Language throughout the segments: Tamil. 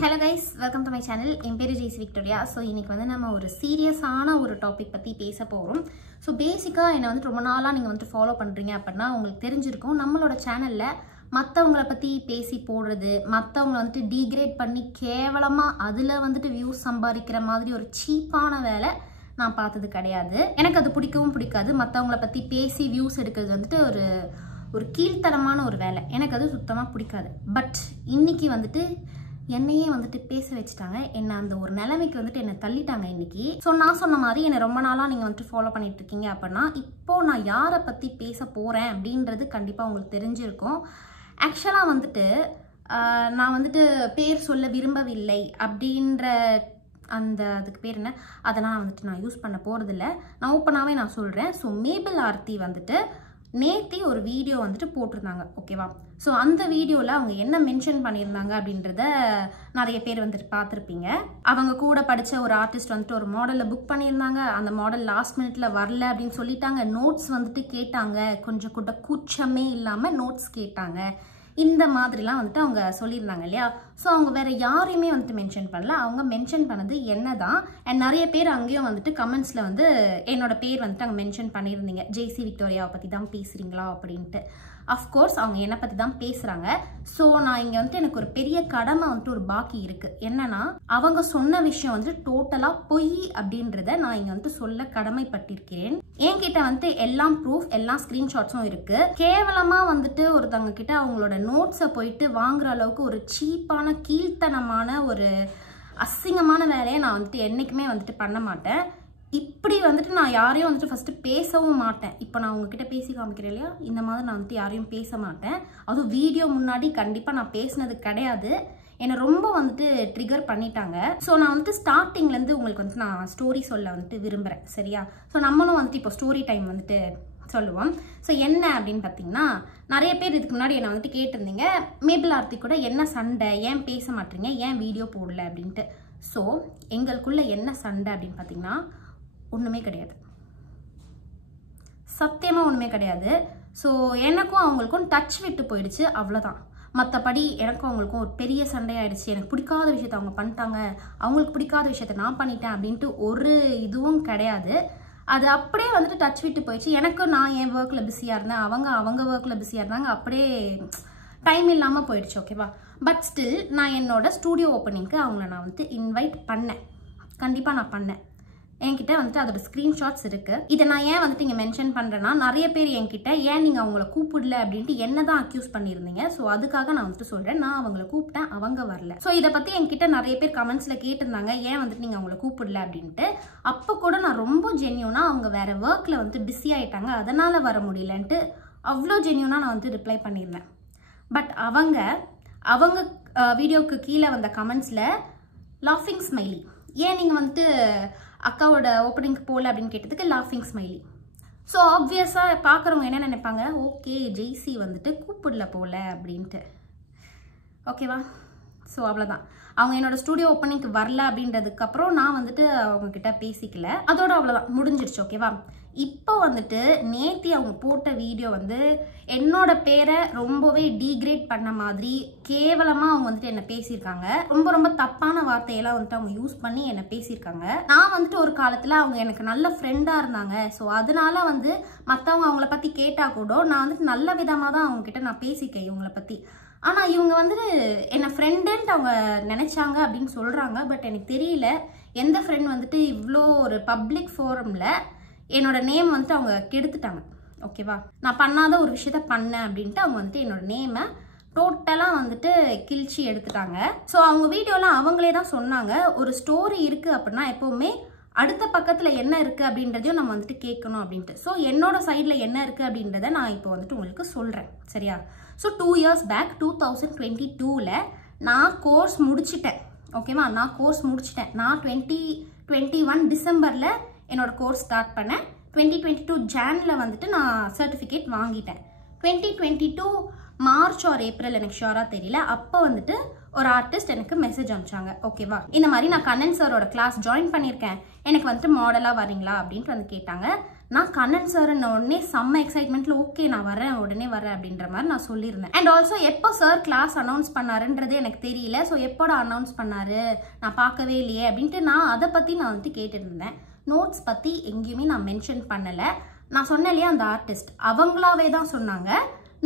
Hello guys, welcome to my channel. என் பேரு ஜெய்சி விக்டோரியா. ஸோ இன்னைக்கு வந்து நம்ம ஒரு சீரியஸான ஒரு டாபிக் பற்றி பேச போகிறோம். ஸோ பேசிக்காக என்னை வந்து ரொம்ப நாளாக நீங்கள் வந்து ஃபாலோ பண்ணுறீங்க அப்படின்னா உங்களுக்கு தெரிஞ்சிருக்கும். நம்மளோட சேனலில் மற்றவங்கள பற்றி பேசி போடுறது, மற்றவங்கள வந்துட்டு டீக்ரேட் பண்ணி கேவலமாக அதில் வந்துட்டு வியூஸ் சம்பாதிக்கிற மாதிரி ஒரு சீப்பான வேலை நான் பார்த்தது கிடையாது. எனக்கு அது பிடிக்கவும் பிடிக்காது. மற்றவங்கள பற்றி பேசி வியூஸ் எடுக்கிறது வந்துட்டு ஒரு கீழ்த்தரமான ஒரு வேலை. எனக்கு அது சுத்தமாக பிடிக்காது. பட் இன்னைக்கு வந்துட்டு என்னையே வந்துட்டு பேச வச்சுட்டாங்க. என்னை அந்த ஒரு நிலைமைக்கு வந்துட்டு என்னை தள்ளிட்டாங்க இன்னைக்கு. ஸோ நான் சொன்ன மாதிரி என்னை ரொம்ப நாளாக நீங்கள் வந்துட்டு ஃபாலோ பண்ணிட்டு இருக்கீங்க அப்படின்னா இப்போது நான் யாரை பற்றி பேச போகிறேன் அப்படின்றது கண்டிப்பாக உங்களுக்கு தெரிஞ்சிருக்கும். ஆக்சுவலாக வந்துட்டு நான் வந்துட்டு பேர் சொல்ல விரும்பவில்லை அப்படின்ற அதுக்கு பேர் என்ன, அதெல்லாம் வந்துட்டு நான் யூஸ் பண்ண போகிறதில்ல. நான் ஓப்பனாகவே நான் சொல்கிறேன். ஸோ மேபிள் ஆர்த்தி வந்துட்டு நேத்தி ஒரு வீடியோ வந்துட்டு போட்டிருந்தாங்க, ஓகேவா? ஸோ அந்த வீடியோவில் அவங்க என்ன மென்ஷன் பண்ணியிருந்தாங்க அப்படின்றத நிறைய பேர் வந்துட்டு பார்த்துருப்பீங்க. அவங்க கூட படித்த ஒரு ஆர்டிஸ்ட் வந்துட்டு ஒரு மாடலில் புக் பண்ணியிருந்தாங்க. அந்த மாடல் லாஸ்ட் மினிட்ல வரல அப்படின்னு சொல்லிட்டாங்க. நோட்ஸ் வந்துட்டு கேட்டாங்க, கொஞ்சம் கூட கூச்சமே இல்லாமல் நோட்ஸ் கேட்டாங்க. இந்த மாதிரிலாம் வந்துட்டு அவங்க சொல்லியிருந்தாங்க இல்லையா? ஸோ அவங்க வேறு யாரையுமே வந்துட்டு மென்ஷன் பண்ணல. அவங்க மென்ஷன் பண்ணது என்ன தான். அண்ட் நிறைய பேர் அங்கேயும் வந்துட்டு கமெண்ட்ஸில் வந்து என்னோட பேர் வந்துட்டு அங்கே மென்ஷன் பண்ணியிருந்தீங்க. ஜெய்சி விக்டோரியாவை பற்றி தான் பேசுகிறீங்களா அப்படின்ட்டு. அஃப்கோர்ஸ் அவங்க என்னை பற்றி தான் பேசுகிறாங்க. ஸோ நான் இங்கே வந்துட்டு எனக்கு ஒரு பெரிய கடமை வந்துட்டு ஒரு பாக்கி இருக்குது. என்னன்னா, அவங்க சொன்ன விஷயம் வந்துட்டு டோட்டலாக பொய் அப்படின்றத நான் இங்கே வந்துட்டு சொல்ல கடமைப்பட்டிருக்கிறேன். என்கிட்ட வந்துட்டு எல்லாம் ப்ரூஃப், எல்லா ஸ்க்ரீன்ஷாட்ஸும் இருக்குது. கேவலமாக வந்துட்டு ஒருத்தவங்க கிட்ட அவங்களோட நோட்ஸை போயிட்டு வாங்குற அளவுக்கு ஒரு சீப்பான கீழ்த்தனமான ஒரு அசிங்கமான வேலையை நான் வந்துட்டு என்றைக்குமே வந்துட்டு பண்ண மாட்டேன். இப்படி வந்துட்டு நான் யாரையும் வந்துட்டு ஃபஸ்ட்டு பேசவும் மாட்டேன். இப்போ நான் உங்ககிட்ட பேசி காமிக்கிறேன் இல்லையா, இந்த மாதிரி நான் வந்துட்டு யாரையும் பேச மாட்டேன். அதுவும் வீடியோ முன்னாடி கண்டிப்பாக நான் பேசினது கிடையாது. என்னை ரொம்ப வந்துட்டு ட்ரிகர் பண்ணிட்டாங்க. ஸோ நான் வந்துட்டு ஸ்டார்டிங்லேருந்து உங்களுக்கு வந்துட்டு நான் ஸ்டோரி சொல்ல வந்துட்டு விரும்புகிறேன், சரியா? ஸோ நம்மளும் வந்துட்டு இப்போ ஸ்டோரி டைம் வந்துட்டு சொல்லுவோம். ஸோ என்ன அப்படின்னு பார்த்தீங்கன்னா, நிறைய பேர் இதுக்கு முன்னாடி என்னை வந்துட்டு கேட்டிருந்தீங்க, மேபிள் ஆர்த்தி கூட என்ன சண்டை, ஏன் பேச மாட்டீங்க, ஏன் வீடியோ போடல அப்படின்ட்டு. ஸோ எங்களுக்குள்ள என்ன சண்டை அப்படின்னு பார்த்தீங்கன்னா ஒன்றுமே கிடையாது, சத்தியமாக ஒன்றுமே கிடையாது. ஸோ எனக்கும் அவங்களுக்கும் டச் விட்டு போயிடுச்சு, அவ்வளோதான். மற்றபடி எனக்கும் அவங்களுக்கும் ஒரு பெரிய சண்டையாயிடுச்சு. எனக்கு பிடிக்காத விஷயத்த அவங்க பண்ணிட்டாங்க, அவங்களுக்கு பிடிக்காத விஷயத்த நான் பண்ணிட்டேன் அப்படின்ட்டு ஒரு இதுவும் கிடையாது. அது அப்படியே வந்துட்டு டச் விட்டு போயிடுச்சு. எனக்கு நான் என் ஒர்க்கில் பிஸியாக இருந்தேன், அவங்க ஒர்க்கில் பிஸியாக இருந்தாங்க. அப்படியே டைம் இல்லாமல் போயிடுச்சு, ஓகேவா? பட் ஸ்டில் நான் என்னோட ஸ்டூடியோ ஓப்பனிங்க்கு அவங்கள நான் வந்துட்டு இன்வைட் பண்ணேன். கண்டிப்பாக நான் பண்ணேன். என்கிட்ட வந்துட்டு அதோட ஸ்க்ரீன்ஷாட்ஸ் இருக்குது. இதை நான் ஏன் வந்துட்டு இங்கே மென்ஷன் பண்ணுறேன்னா, நிறைய பேர் என்கிட்ட ஏன் நீங்கள் அவங்கள கூப்பிடல அப்படின்ட்டு என்ன தான் அக்யூஸ் பண்ணியிருந்தீங்க. ஸோ அதுக்காக நான் வந்துட்டு சொல்கிறேன், நான் அவங்கள கூப்பிட்டேன், அவங்க வரல. ஸோ இதை பற்றி என்கிட்ட நிறைய பேர் கமெண்ட்ஸில் கேட்டிருந்தாங்க, ஏன் வந்துட்டு நீங்கள் அவங்கள கூப்பிடல அப்படின்ட்டு. அப்போ கூட நான் ரொம்ப ஜென்யூனாக அவங்க வேறு ஒர்க்கில் வந்துட்டு பிஸி ஆகிட்டாங்க, அதனால் வர முடியலன்ட்டு அவ்வளோ ஜென்யூனாக நான் வந்துட்டு ரிப்ளை பண்ணியிருந்தேன். பட் அவங்க வீடியோவுக்கு கீழே வந்த கமெண்ட்ஸில் லாஃபிங் ஸ்மைலி, ஏன் நீங்கள் வந்துட்டு அக்காவோட ஓப்பனிங்க்கு போகல அப்படின்னு கேட்டதுக்கு லாஃபிங் ஸ்மைலி. ஸோ ஆப்வியஸாக பார்க்குறவங்க என்ன நினைப்பாங்க, ஓகே ஜெய்சி வந்துட்டு கூப்பிடல போல அப்படின்ட்டு, ஓகேவா? ஸோ அவ்வளோதான். அவங்க என்னோட ஸ்டூடியோ ஓப்பனிங்க்கு வரல அப்படின்றதுக்கப்புறம் நான் வந்துட்டு அவங்கக்கிட்ட பேசிக்கல, அதோட அவ்வளோதான், முடிஞ்சிருச்சு, ஓகேவா? இப்போ வந்துட்டு நேத்தி அவங்க போட்ட வீடியோ வந்து என்னோட பேரை ரொம்பவே டீக்ரேட் பண்ண மாதிரி கேவலமாக அவங்க வந்துட்டு என்னை பேசியிருக்காங்க. ரொம்ப தப்பான வார்த்தையெல்லாம் வந்துட்டு அவங்க யூஸ் பண்ணி என்னை பேசியிருக்காங்க. நான் வந்துட்டு ஒரு காலத்தில் அவங்க எனக்கு நல்ல ஃப்ரெண்டாக இருந்தாங்க. ஸோ அதனால வந்து மற்றவங்க அவங்கள பற்றி கேட்டால் கூட நான் வந்துட்டு நல்ல விதமாக தான் அவங்கக்கிட்ட நான் பேசிக்கேன் இவங்கள பற்றி. ஆனால் இவங்க வந்துட்டு என்னை ஃப்ரெண்டுன்ட்டு அவங்க நினச்சாங்க அப்படின்னு சொல்கிறாங்க. பட் எனக்கு தெரியல எந்த ஃப்ரெண்ட் வந்துட்டு இவ்வளோ ஒரு பப்ளிக் ஃபோரமில் என்னோட நேம் வந்துட்டு அவங்க கெடுத்துட்டாங்க, ஓகேவா? நான் பண்ணாத ஒரு விஷயத்த பண்ணேன் அப்படின்ட்டு அவங்க வந்துட்டு என்னோட நேமை டோட்டலாக வந்துட்டு கிழிச்சி எடுத்துட்டாங்க. ஸோ அவங்க வீடியோலாம் அவங்களே தான் சொன்னாங்க, ஒரு ஸ்டோரி இருக்குது அப்படின்னா எப்போவுமே அடுத்த பக்கத்தில் என்ன இருக்குது அப்படின்றதையும் நம்ம வந்துட்டு கேட்கணும் அப்படின்ட்டு. ஸோ என்னோட சைடில் என்ன இருக்குது அப்படின்றத நான் இப்போ வந்துட்டு உங்களுக்கு சொல்கிறேன், சரியா? ஸோ 2 years பேக் 2022ல் நான் கோர்ஸ் முடிச்சிட்டேன், ஓகேவா? நான் 2021 டிசம்பரில் என்னோட கோர்ஸ் ஸ்டார்ட் பண்ணேன். 2022 ஜானில் வந்துட்டு நான் சர்டிஃபிகேட் வாங்கிட்டேன். 2022 மார்ச் ஆர் ஏப்ரல் எனக்கு ஷியோராக தெரியல, அப்போ வந்துட்டு ஒரு ஆர்டிஸ்ட் எனக்கு மெசேஜ் அனுப்பிச்சாங்க, ஓகேவா? இந்த மாதிரி நான் கண்ணன் சாரோட கிளாஸ் ஜாயின் பண்ணியிருக்கேன், எனக்கு வந்துட்டு மாடலாக வரீங்களா அப்படின்ட்டு வந்து கேட்டாங்க. நான் கண்ணன் சார்ன்ன உடனே செம்ம எக்ஸைட்மெண்ட்டில் ஓகே நான் வரேன் உடனே வரேன் அப்படின்ற மாதிரி நான் சொல்லியிருந்தேன். அண்ட் ஆல்சோ எப்போ சார் கிளாஸ் அனௌன்ஸ் பண்ணாருன்றது எனக்கு தெரியல. ஸோ எப்போட அனௌன்ஸ் பண்ணாரு நான் பார்க்கவே இல்லையே அப்படின்ட்டு நான் அதை பற்றி நான் வந்துட்டு கேட்டுருந்தேன். நோட்ஸ் பற்றி எங்கேயுமே நான் மென்ஷன் பண்ணலை. நான் சொன்னேன் இல்லையா அந்த ஆர்டிஸ்ட் அவங்களாவே தான் சொன்னாங்க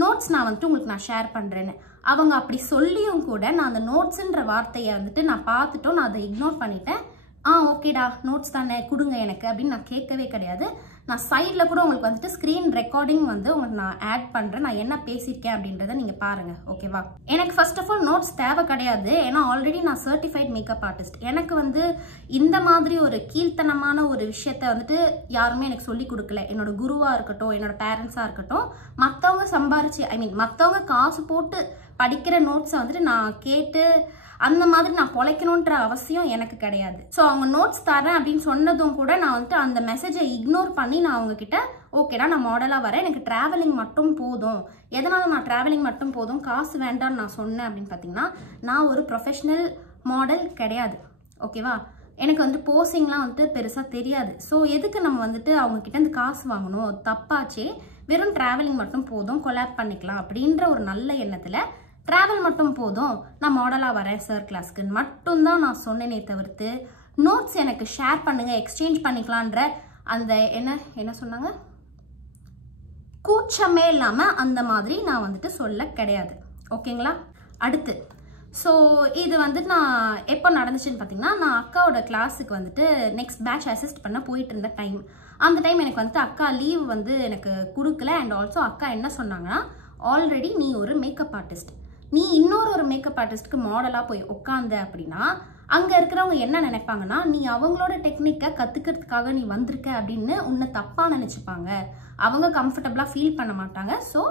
நோட்ஸ் நான் வந்துட்டு உங்களுக்கு நான் ஷேர் பண்ணுறேன்னு. அவங்க அப்படி சொல்லியும் கூட நான் அந்த நோட்ஸுன்ற வார்த்தையை வந்துட்டு நான் பார்த்துட்டோம், நான் அதை இக்னோர் பண்ணிட்டேன். ஓகேடா நோட்ஸ் தானே கொடுங்க எனக்கு அப்படின்னு நான் கேட்கவே கிடையாது. நான் சைடில் கூட உங்களுக்கு வந்துட்டு ஸ்க்ரீன் ரெக்கார்டிங் வந்து உங்களுக்கு நான் ஆட் பண்ணுறேன், நான் என்ன பேசியிருக்கேன் அப்படின்றத நீங்கள் பாருங்கள். ஓகேவா? எனக்கு ஃபர்ஸ்ட் ஆஃப் ஆல் நோட்ஸ் தேவை கிடையாது. ஏன்னா ஆல்ரெடி நான் சர்டிஃபைட் மேக்கப் ஆர்டிஸ்ட். எனக்கு வந்து இந்த மாதிரி ஒரு கீழ்த்தனமான ஒரு விஷயத்த வந்துட்டு யாருமே எனக்கு சொல்லி கொடுக்கல. என்னோட குருவாக இருக்கட்டும், என்னோட பேரண்ட்ஸாக இருக்கட்டும், மற்றவங்க சம்பாரிச்சு மற்றவங்க காசு போட்டு படிக்கிற நோட்ஸை வந்துட்டு நான் கேட்டு அந்த மாதிரி நான் பொழைக்கணுன்ற அவசியம் எனக்கு கிடையாது. ஸோ அவங்க நோட்ஸ் தரேன் அப்படின்னு சொன்னதும் கூட நான் வந்துட்டு அந்த மெசேஜை இக்னோர் பண்ணி நான் அவங்கக்கிட்ட ஓகேடா நான் மாடலாக வரேன், எனக்கு ட்ராவலிங் மட்டும் போதும். எதனால் நான் ட்ராவலிங் மட்டும் போதும், காசு வேண்டாம்னு நான் சொன்னேன் அப்படின்னு பார்த்தீங்கன்னா, நான் ஒரு ப்ரொஃபஷ்னல் மாடல் கிடையாது. ஓகேவா? எனக்கு வந்து போஸிங்லாம் வந்துட்டு பெருசாக தெரியாது. ஸோ எதுக்கு நம்ம வந்துட்டு அவங்கக்கிட்ட இந்த காசு வாங்கணும், தப்பாச்சே. வெறும் ட்ராவலிங் மட்டும் போதும், கொலாப் பண்ணிக்கலாம் அப்படின்ற ஒரு நல்ல எண்ணத்தில் ட்ராவல் மட்டும் போதும், நான் மாடலாக வரேன் சார் கிளாஸ்க்குன்னு மட்டும்தான் நான் சொன்னேனே தவிர்த்து நோட்ஸ் எனக்கு ஷேர் பண்ணுங்க எக்ஸ்சேஞ்ச் பண்ணிக்கலான்ற அந்த என்ன சொன்னாங்க கூச்சமே இல்லாமல் அந்த மாதிரி நான் வந்துட்டு சொல்ல கிடையாது. ஓகேங்களா? அடுத்து ஸோ இது வந்துட்டு நான் எப்போ நடந்துச்சுன்னு பார்த்தீங்கன்னா, நான் அக்காவோட கிளாஸுக்கு வந்துட்டு நெக்ஸ்ட் பேட்ச் அசிஸ்ட் பண்ண போயிட்டு இருந்த டைம். அந்த டைம் எனக்கு வந்துட்டு அக்கா லீவ் வந்து எனக்கு கொடுக்கல. அண்ட் ஆல்சோ அக்கா என்ன சொன்னாங்கன்னா, ஆல்ரெடி நீ ஒரு மேக்கப் ஆர்டிஸ்ட், நீ இன்னொரு மேக்கப் ஆர்டிஸ்ட்க்கு மாடலாக போய் உட்காந்த அப்படின்னா அங்கே இருக்கிறவங்க என்ன நினைப்பாங்கன்னா, நீ அவங்களோட டெக்னிக்கை கற்றுக்கிறதுக்காக நீ வந்திருக்க அப்படின்னு உன்னை தப்பாக நினச்சிப்பாங்க. அவங்க கம்ஃபர்டபுளாக ஃபீல் பண்ண மாட்டாங்க. ஸோ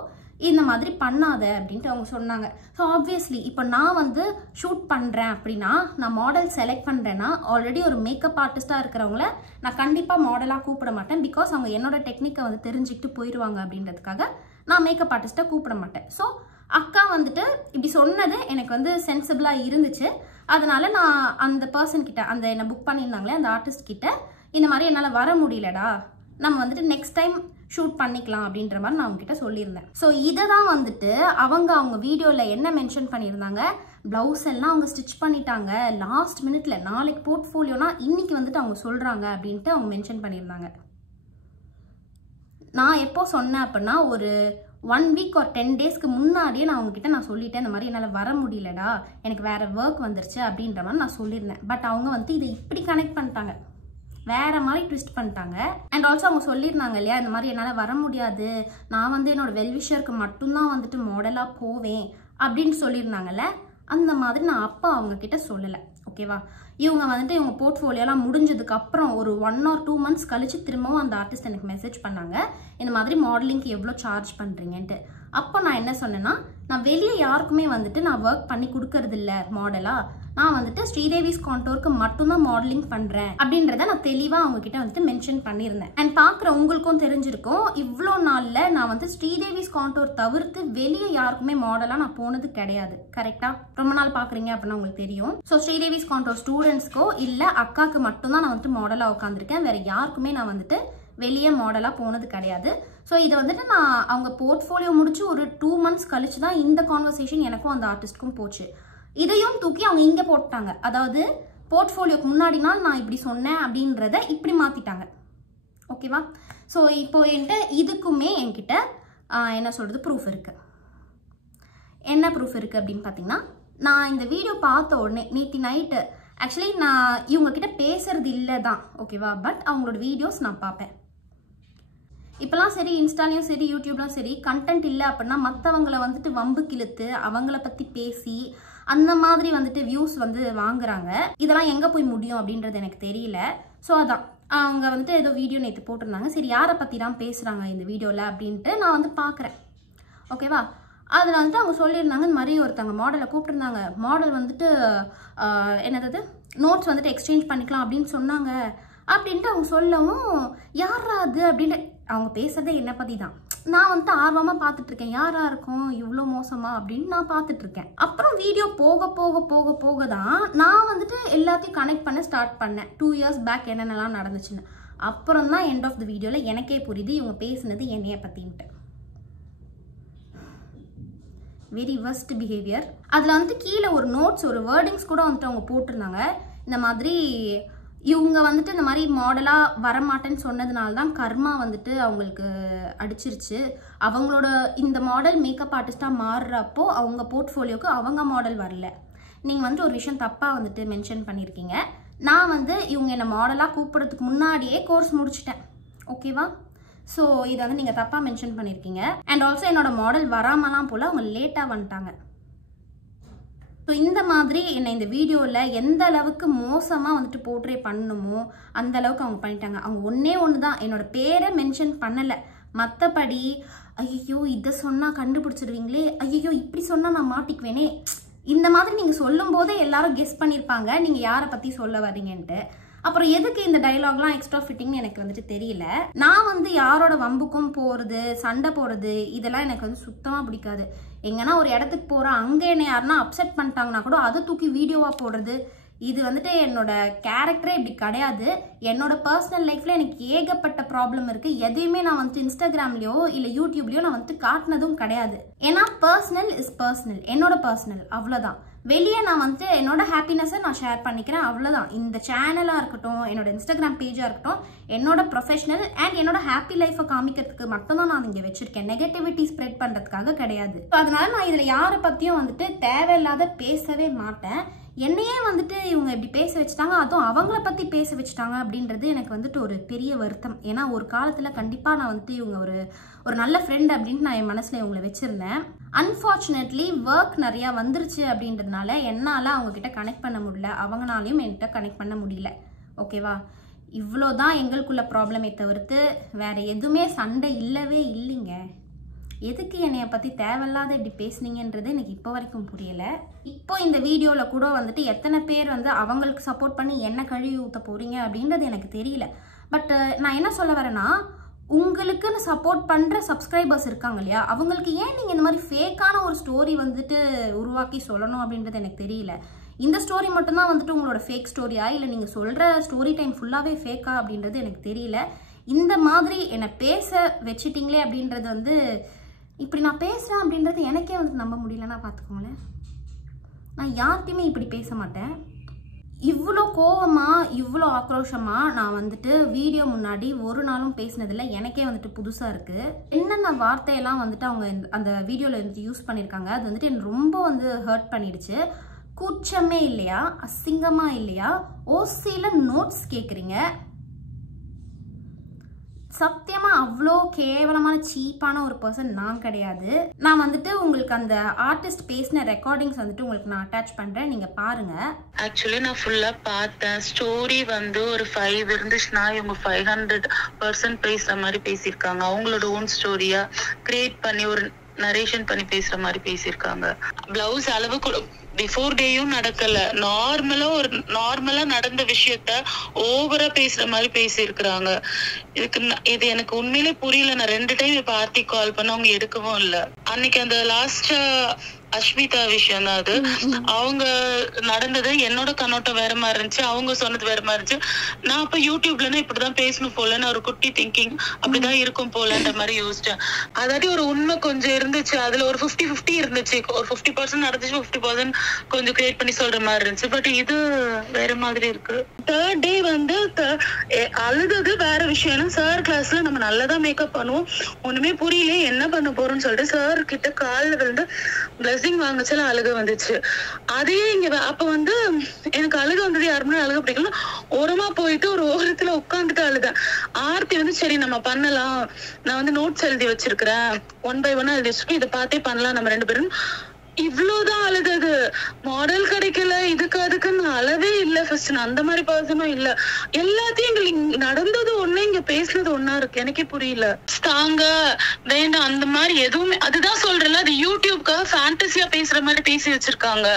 இந்த மாதிரி பண்ணாத அப்படின்ட்டு அவங்க சொன்னாங்க. ஸோ ஆப்வியஸ்லி இப்போ நான் வந்து ஷூட் பண்ணுறேன் அப்படின்னா, நான் மாடல் செலக்ட் பண்ணுறேன்னா ஆல்ரெடி ஒரு மேக்கப் ஆர்டிஸ்ட்டாக இருக்கிறவங்கள நான் கண்டிப்பாக மாடலாக கூப்பிட மாட்டேன். பிகாஸ் அவங்க என்னோட டெக்னிக்கை வந்து தெரிஞ்சுக்கிட்டு போயிடுவாங்க அப்படின்றதுக்காக நான் மேக்கப் ஆர்டிஸ்ட்டை கூப்பிட மாட்டேன். ஸோ அக்கா வந்துட்டு இப்படி சொன்னது எனக்கு வந்து சென்சிபிளாக இருந்துச்சு. அதனால நான் அந்த பர்சன் கிட்ட, அந்த என்னை புக் பண்ணியிருந்தாங்களே அந்த ஆர்டிஸ்ட் கிட்ட, இந்த மாதிரி என்னால் வர முடியலடா, நம்ம வந்துட்டு நெக்ஸ்ட் டைம் ஷூட் பண்ணிக்கலாம் அப்படின்ற மாதிரி நான் அவங்ககிட்ட சொல்லியிருந்தேன். ஸோ இதை தான் வந்துட்டு அவங்க வீடியோவில் என்ன மென்ஷன் பண்ணியிருந்தாங்க, ப்ளவுஸ் எல்லாம் அவங்க ஸ்டிச் பண்ணிட்டாங்க லாஸ்ட் மினிட்ல, நாளைக்கு போர்ட்ஃபோலியோனா இன்னைக்கு வந்துட்டு அவங்க சொல்கிறாங்க அப்படின்ட்டு அவங்க மென்ஷன் பண்ணியிருந்தாங்க. நான் எப்போ சொன்னேன் அப்படின்னா, ஒரு 1 வீக் ஒரு 10 டேஸ்க்கு முன்னாடியே நான் அவங்ககிட்ட நான் சொல்லிட்டேன், இந்த மாதிரி என்னால் வர முடியலடா, எனக்கு வேறு ஒர்க் வந்துருச்சு அப்படின்ற மாதிரி நான் சொல்லியிருந்தேன். பட் அவங்க வந்து இதை இப்படி கனெக்ட் பண்ணிட்டாங்க, வேற மாதிரி ட்விஸ்ட் பண்ணிட்டாங்க. அண்ட் ஆல்சோ அவங்க சொல்லியிருந்தாங்க இல்லையா, இந்த மாதிரி என்னால் வர முடியாது, நான் வந்து என்னோட வெல்விஷருக்கு மட்டும்தான் வந்துட்டு மாடலாக போவேன் அப்படின்னு சொல்லியிருந்தாங்கல்ல, அந்த மாதிரி நான் அப்போ அவங்கக்கிட்ட சொல்லலை. ஓகேவா? இவங்க வந்துட்டு இவங்க போர்ட்ஃபோலியோலாம் முடிஞ்சதுக்கு அப்புறம் ஒரு 1 or 2 months கழிச்சு திரும்பவும் அந்த ஆர்டிஸ்ட் எனக்கு மெசேஜ் பண்ணாங்க, இந்த மாதிரி மாடலிங்க்கு எவ்வளோ சார்ஜ் பண்ணுறீங்கன்ட்டு. அப்போ நான் என்ன சொன்னேன்னா, நான் வெளியே யாருக்குமே வந்துட்டு நான் ஒர்க் பண்ணி கொடுக்கறது இல்லை மாடலாக, நான் வந்துட்டு ஸ்ரீதேவிஸ் கான்டோருக்கு மட்டும்தான் மாடலிங் பண்ணுறேன் அப்படின்றத நான் தெளிவாக அவங்க கிட்ட வந்துட்டு மென்ஷன் பண்ணியிருந்தேன். அண்ட் பார்க்குற உங்களுக்கும் தெரிஞ்சிருக்கும், இவ்வளோ நாளில் நான் வந்து ஸ்ரீதேவிஸ் கான்டோர் தவிர்த்து வெளியே யாருக்குமே மாடலாக நான் போனது கிடையாது. கரெக்டாக? ரொம்ப நாள் பார்க்குறீங்க அப்படின்னா உங்களுக்கு தெரியும். ஸோ ஸ்ரீதேவிஸ் கான்டோர் ஸ்டூடெண்ட்ஸ்க்கோ இல்லை அக்காவுக்கு மட்டும்தான் நான் வந்துட்டு மாடலாக உட்காந்துருக்கேன், வேறு யாருக்குமே நான் வந்துட்டு வெளியே மாடலாக போனது கிடையாது. ஸோ இதை வந்துட்டு நான் அவங்க போர்ட்ஃபோலியோ முடிச்சு ஒரு 2 months கழிச்சு தான் இந்த கான்வர்சேஷன் எனக்கும் அந்த ஆர்டிஸ்ட்க்கும் போச்சு. இதையும் தூக்கி அவங்க இங்கே போட்டாங்க, அதாவது போர்ட்ஃபோலியோக்கு முன்னாடி நாள் நான் இப்படி சொன்னேன் அப்படின்றத இப்படி மாற்றிட்டாங்க. ஓகேவா? ஸோ இப்போ என்கிட்ட இதுக்குமே என்கிட்ட என்ன சொல்கிறது ப்ரூஃப் இருக்குது. என்ன ப்ரூஃப் இருக்குது அப்படின்னு பார்த்தீங்கன்னா, நான் இந்த வீடியோ பார்த்த உடனே நேற்று நைட்டு, ஆக்சுவலி நான் இவங்கக்கிட்ட பேசுறது இல்லை தான், ஓகேவா, பட் அவங்களோட வீடியோஸ் நான் பார்ப்பேன். இப்போலாம் சரி இன்ஸ்டாலையும் சரி யூடியூப்லாம் சரி கண்டென்ட் இல்லை அப்படின்னா மற்றவங்களை வந்துட்டு வம்பு கிழுத்து அவங்கள பற்றி பேசி அந்த மாதிரி வந்துட்டு வியூஸ் வந்து வாங்குறாங்க. இதெல்லாம் எங்கே போய் முடியும் அப்படின்றது எனக்கு தெரியல. ஸோ அதான் அவங்க வந்துட்டு ஏதோ வீடியோ நேற்று போட்டிருந்தாங்க, சரி யாரை பற்றி தான் பேசுகிறாங்க இந்த வீடியோவில் அப்படின்ட்டு நான் வந்து பார்க்குறேன். ஓகேவா? அதில் வந்துட்டு அவங்க சொல்லியிருந்தாங்க, இந்த மாதிரி ஒருத்தவங்க மாடலை கூப்பிட்டுருந்தாங்க, மாடல் வந்துட்டு என்னது நோட்ஸ் வந்துட்டு எக்ஸ்சேஞ்ச் பண்ணிக்கலாம் அப்படின்னு சொன்னாங்க அப்படின்ட்டு அவங்க சொல்லவும், யாரா அது அப்படின்ட்டு அவங்க பேசுறதே என்னை பற்றி தான். நான் வந்துட்டு ஆர்வமாக பார்த்துட்ருக்கேன், யாரா இருக்கும் இவ்வளோ மோசமா அப்படின்னு நான் பார்த்துட்ருக்கேன். அப்புறம் வீடியோ போக போக போக போக தான் நான் வந்துட்டு எல்லாத்தையும் கனெக்ட் பண்ண ஸ்டார்ட் பண்ணேன். 2 years பேக் என்னென்னலாம் நடந்துச்சுன்னு. அப்புறம் தான் எண்ட் ஆஃப் த வீடியோவில் எனக்கே புரியுது இவங்க பேசுனது என்னைய பற்றின்ட்டு. Very worst behaviour. அதில் வந்துட்டு கீழே ஒரு நோட்ஸ், ஒரு வேர்டிங்ஸ் கூட வந்துட்டு அவங்க போட்டிருந்தாங்க. இந்த மாதிரி இவங்க வந்துட்டு இந்த மாதிரி மாடலாக வரமாட்டேன்னு சொன்னதுனால தான் கர்மா வந்துட்டு அவங்களுக்கு அடிச்சிருச்சு. அவங்களோட இந்த மாடல் மேக்கப் ஆர்டிஸ்டாக மாறுறப்போ அவங்க போர்ட்ஃபோலியோக்கு அவங்க மாடல் வரல. நீங்கள் வந்துட்டு ஒரு விஷயம் தப்பாக வந்துட்டு மென்ஷன் பண்ணியிருக்கீங்க. நான் வந்து இவங்க என்னை மாடலாக கூப்பிட்றதுக்கு முன்னாடியே கோர்ஸ் முடிச்சிட்டேன், ஓகேவா? ஸோ இதை வந்து நீங்கள் தப்பாக மென்ஷன் பண்ணியிருக்கீங்க. அண்ட் ஆல்சோ என்னோட மாடல் வராமலாம் போல் அவங்க லேட்டாக வந்துட்டாங்க. ஸோ இந்த மாதிரி என்னை இந்த வீடியோவில் எந்த அளவுக்கு மோசமாக வந்துட்டு போர்ட்ரே பண்ணணுமோ அந்த அளவுக்கு அவங்க பண்ணிட்டாங்க. அவங்க ஒன்று தான் என்னோட பேரை மென்ஷன் பண்ணலை. மற்றபடி ஐயோ இதை சொன்னால் கண்டுபிடிச்சிடுவீங்களே, ஐயோ இப்படி சொன்னால் நான் மாட்டிக்குவேனே, இந்த மாதிரி நீங்கள் சொல்லும் போதே எல்லாரும் கெஸ் பண்ணியிருப்பாங்க நீங்கள் யாரை பற்றி சொல்ல வரீங்கன்ட்டு. அப்புறம் எதுக்கு இந்த டைலாக்லாம் எக்ஸ்ட்ரா ஃபிட்டிங்னு எனக்கு வந்துட்டு தெரியல. நான் வந்து யாரோட வம்புக்கும் போகிறது, சண்டை போடுறது இதெல்லாம் எனக்கு வந்து சுத்தமாக பிடிக்காது. எங்கன்னா ஒரு இடத்துக்கு போகிறேன், அங்கே என்ன யாருன்னா அப்செட் பண்ணிட்டாங்கன்னா கூட அதை தூக்கி வீடியோவாக போடுறது, இது வந்துட்டு என்னோட கேரக்டரே இப்படி கிடையாது. என்னோட பர்சனல் லைஃப்பில் எனக்கு ஏகப்பட்ட ப்ராப்ளம் இருக்குது. எதையுமே நான் வந்துட்டு இன்ஸ்டாகிராம்லேயோ இல்லை யூடியூப்லேயோ நான் வந்துட்டு காட்டினதும் கிடையாது. ஏன்னா பர்சனல் இஸ் பர்சனல், என்னோட பர்சனல் அவ்வளோதான். வெளியே நான் வந்துட்டு என்னோட ஹாப்பினஸை நான் ஷேர் பண்ணிக்கிறேன், அவ்வளோதான். இந்த சேனலாக இருக்கட்டும், என்னோட இன்ஸ்டாகிராம் பேஜாக இருக்கட்டும், என்னோட ப்ரொஃபஷனல் அண்ட் என்னோட ஹாப்பி லைஃப்பை காமிக்கிறதுக்கு மட்டும்தான் நான் இங்கே வச்சுருக்கேன். நெகட்டிவிட்டி ஸ்ப்ரெட் பண்ணுறதுக்காக கிடையாது. ஸோ அதனால நான் இதில் யாரை பற்றியும் வந்துட்டு தேவையில்லாத பேசவே மாட்டேன். என்னையே வந்துட்டு இவங்க இப்படி பேச வச்சுட்டாங்க, அதுவும் அவங்கள பற்றி பேச வச்சுட்டாங்க அப்படின்றது எனக்கு வந்துட்டு ஒரு பெரிய வருத்தம். ஏன்னா ஒரு காலத்தில் கண்டிப்பாக நான் வந்துட்டு இவங்க ஒரு நல்ல ஃப்ரெண்ட் அப்படின்ட்டு நான் என் மனசில் இவங்களை வச்சுருந்தேன். அன்ஃபார்ச்சுனேட்லி ஒர்க் நிறையா வந்துருச்சு அப்படின்றதுனால என்னால் அவங்கக்கிட்ட கனெக்ட் பண்ண முடியல, அவங்களாலையும் என்கிட்ட கனெக்ட் பண்ண முடியல, ஓகேவா? இவ்வளோதான் எங்களுக்குள்ள ப்ராப்ளமே தவிர்த்து வேறு எதுவுமே சண்டை இல்லவே இல்லைங்க. எதுக்கு என்னைய பற்றி தேவையில்லாத இப்படி பேசுனீங்கன்றது எனக்கு இப்போ வரைக்கும் புரியலை. இப்போ இந்த வீடியோவில் கூட வந்துட்டு எத்தனை பேர் வந்து அவங்களுக்கு சப்போர்ட் பண்ணி என்ன கழுவி ஊற்ற போகிறீங்க அப்படின்றது எனக்கு தெரியல. பட் நான் என்ன சொல்ல வரேன்னா, உங்களுக்குன்னு சப்போர்ட் பண்ணுற சப்ஸ்கிரைபர்ஸ் இருக்காங்க இல்லையா, அவங்களுக்கு ஏன் நீங்கள் இந்த மாதிரி ஃபேக்கான ஒரு ஸ்டோரி வந்துட்டு உருவாக்கி சொல்லணும் அப்படின்றது எனக்கு தெரியல. இந்த ஸ்டோரி மட்டும்தான் வந்துட்டு உங்களோட ஃபேக் ஸ்டோரியா, இல்லை நீங்கள் சொல்கிற ஸ்டோரி டைம் ஃபுல்லாகவே ஃபேக்கா அப்படின்றது எனக்கு தெரியல. இந்த மாதிரி என்னை பேச வச்சிட்டிங்களே அப்படின்றது வந்து, இப்படி நான் பேசுகிறேன் அப்படின்றது எனக்கே வந்துட்டு நம்ப முடியலன்னா பார்த்துக்கோங்களேன். நான் யார்கிட்டையுமே இப்படி பேச மாட்டேன். இவ்வளோ கோவமாக இவ்வளோ ஆக்ரோஷமாக நான் வந்துட்டு வீடியோ முன்னாடி ஒரு நாளும் பேசினதில்லை. எனக்கே வந்துட்டு புதுசாக இருக்குது. என்னென்ன வார்த்தையெல்லாம் வந்துட்டு அவங்க அந்த வீடியோவில் வந்துட்டு யூஸ் பண்ணியிருக்காங்க, அது வந்துட்டு எனக்கு ரொம்ப வந்து ஹர்ட் பண்ணிடுச்சு. கூச்சமே இல்லையா, அசிங்கமாக இல்லையா, ஓசியில் நோட்ஸ் கேட்குறீங்க. சத்தியமாக அவ்வளோ கேவலமான சீப்பான ஒரு பர்சன் நான் கிடையாது. நான் வந்துட்டு உங்களுக்கு அந்த ஆர்டிஸ்ட் பேசின ரெக்கார்டிங்ஸ் வந்துட்டு உங்களுக்கு நான் அட்டாச் பண்ணுறேன், நீங்கள் பாருங்கள். ஆக்சுவலி நான் ஃபுல்லாக பார்த்தேன். ஸ்டோரி வந்து ஒரு 5 இருந்துச்சுன்னா இவங்க 500% பேசுகிற மாதிரி பேசியிருக்காங்க. அவங்களோட ஓன் ஸ்டோரியாக கிரியேட் பண்ணி ஒரு நரேஷன் பண்ணி பேசுகிற மாதிரி பேசியிருக்காங்க. ப்ளவுஸ் அளவு கூட பிஃபோர் டேயும் நடக்கல. நார்மலா நடந்த விஷயத்த ஓவரா பேசுற மாதிரி பேசியிருக்கிறாங்க. இது எனக்கு உண்மையிலே புரியல. நான் 2 டைம் இப்ப ஆர்த்தி கால் பண்ண அவங்க எடுக்கவும் இல்ல. அன்னைக்கு அந்த லாஸ்ட் அஸ்மிதா விஷயம் தான் அது. அவங்க நடந்தது என்னோட கண்ணோட்டம் வேற மாதிரி இருந்துச்சு, அவங்க சொன்னது வேற மாதிரி இருந்துச்சு. நான் அப்ப யூடியூப்லன்னா இப்படிதான் பேசணும் போலன்னு ஒரு குட்டி திங்கிங் அப்படிதான் இருக்கும் போலன்ற மாதிரி யோசிச்சேன். அதாட்டி ஒரு உண்மை கொஞ்சம் இருந்துச்சு, அதுல ஒரு 50-50 இருந்துச்சு. ஒரு 50% நடந்துச்சு, 50% கொஞ்சம் கிரியேட் பண்ணி சொல்ற மாதிரி இருந்துச்சு. பட் இது வேற மாதிரி இருக்கு. 3rd டே வந்து அழுதது வேற விஷயம். சார் கிளாஸ்ல நம்ம நல்லாதான் மேக்கப் பண்ணுவோம், ஒண்ணுமே புரியல என்ன பண்ண போறோம்னு சொல்லிட்டு சார் கிட்ட காலில் விழுந்து பிளஸிங் வாங்கச்சல அழுக வந்துச்சு. அதையே இங்க அப்ப வந்து எனக்கு அழுக வந்தது யாருமே அழுக பிடிக்கல. ஓரமா போயிட்டு ஒரு ஓரத்துல உட்காந்துட்டு அழுதேன். ஆர்த்தி வந்து சரி நம்ம பண்ணலாம், நான் வந்து நோட்ஸ் எழுதி வச்சிருக்கிறேன், 1 by 1 எழுதி வச்சிருக்கேன், இதை பார்த்தே பண்ணலாம் நம்ம 2 பேரும். இவ்வளவுதான் அழுதது. மாடல் கிடைக்கல, இதுக்கு அதுக்குன்னு அளவே இல்ல. ஃபர்ஸ்ட் நான் அந்த மாதிரி பர்சனும் இல்ல. எல்லாத்தையும் எங்களுக்கு நடந்தது ஒண்ணு, இங்க பேசுனது ஒண்ணா இருக்கு. எனக்கே புரியல. தாங்க வேண்டாம் அந்த மாதிரி எதுவுமே. அதுதான் சொல்றேன்ல, அது யூடியூப்காக ஃபேண்டசியா பேசுற மாதிரி பேசி வச்சிருக்காங்க.